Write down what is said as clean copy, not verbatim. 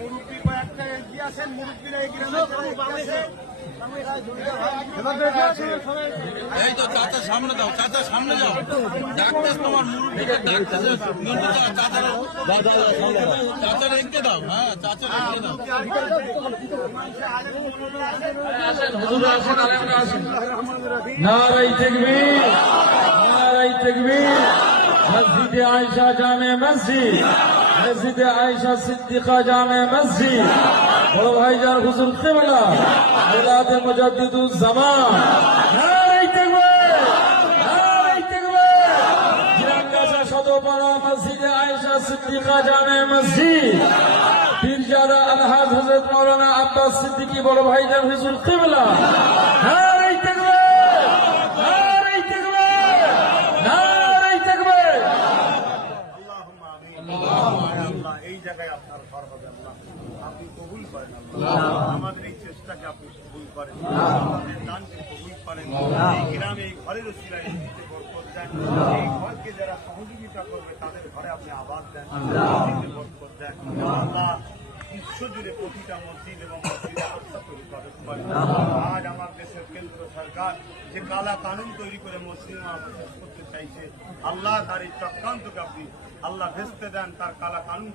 মুরব্বী কয়েকটা এগিয়ে আসেন, মুরব্বীরা এগিয়ে আসেন। এই তো চাচা সামনে যাও, চাচা সামনে যাও, ডাকতেছ তোমার মুরব্বীকে ডাকতেছে, চাচা রেখে দাও। হ্যাঁ, চাচা রেখে দাও। নারায়ে তাকবীর, নারায়ে তাকবীর। মসজিদে আয়েশা জামে মসজিদ, মসজিদে আয়েশা সিদ্দিকা জামে মসজিদ, বড় ভাইজান হুজুর কিবলা আওলাদে মুজাদ্দিদুজ জামান। নারায়ে তাকবীর, নারায়ে তাকবীর। জিরাঙ্গাসা সদরপাড়া মসজিদে আয়েশা সিদ্দিকা জামে মসজিদ, পীরজাদা আলহাজ হযরত মাওলানা আব্বাস সিদ্দিকী বড় ভাইজান হুজুর কিবলা। নারায়ে তাকবীর, নারায়ে তাকবীর, নারায়ে তাকবীর। আল্লাহ, এই জায়গায় আপনার ঘর হবে আল্লাহ, আপনি কবুল করেন আল্লাহ। আমাদের এই চেষ্টাকে আপনি কবুল করেন, আমাদের দানকে কবুল করেন। এই গ্রামে এই ঘরের উসিলায় বরকত দেন। এই ঘরকে যারা সহযোগিতা করবে তাদের ঘরে আপনি আবাদ দেন, বরকত দেন আল্লাহ। বিশ্বজুড়ে প্রতিটা মসজিদ এবং মসজিদে আস্থা তৈরি করেন। আজ আমার দেশের কেন্দ্র সরকার যে কালা কানুন তৈরি করে মসজিদ শেষ করতে চাইছে, আল্লাহ তার এই চক্রান্তকে আপনি আল্লাহ ভেস্তে দেন, তার কালা কানুন